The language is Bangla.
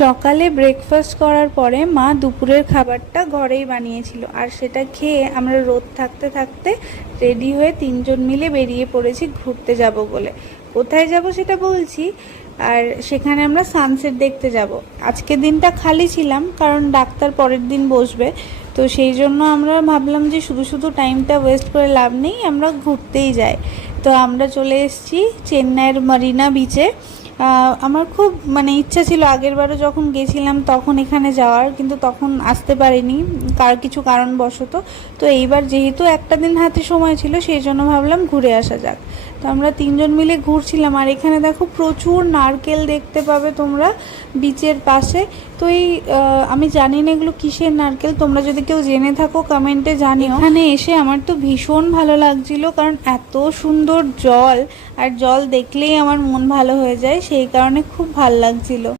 সকালে ব্রেকফাস্ট করার পরে মা দুপুরের খাবারটা ঘরেই বানিয়েছিল, আর সেটা খেয়ে আমরা রোদ থাকতে থাকতে রেডি হয়ে তিনজন মিলে বেরিয়ে পড়েছি ঘুরতে যাব বলে। কোথায় যাব সেটা বলছি। আর সেখানে আমরা সানসেট দেখতে যাব। আজকের দিনটা খালি ছিলাম কারণ ডাক্তার পরের দিন বসবে, তো সেই জন্য আমরা ভাবলাম যে শুধু শুধু টাইমটা ওয়েস্ট করে লাভ নেই, আমরা ঘুরতেই যাই। তো আমরা চলে এসেছি চেন্নাইয়ের মারিনা বিচে। আমার খুব ইচ্ছা ছিল আগেরবারও যখন গেছিলাম তখন এখানে যাওয়ার, কিন্তু তখন আসতে পারিনি কিছু কারণবশত। তো এইবার যেহেতু একটা দিন হাতে সময় ছিল, সেই জন্য ভাবলাম ঘুরে আসা যাক। তো আমরা তিনজন মিলে ঘুরছিলাম, আর এখানে দেখো প্রচুর নারকেল দেখতে পাবে তোমরা বিচের পাশে। তো এই আমি জানি না এগুলো কিসের নারকেল, তোমরা যদি কেউ জেনে থাকো কমেন্টে জানিও। এখানে এসে আমার তো ভীষণ ভালো লাগছিল, কারণ এত সুন্দর জল, আর জল দেখলেই আমার মন ভালো হয়ে যায়, সেই কারণে খুব ভালো লাগছিল।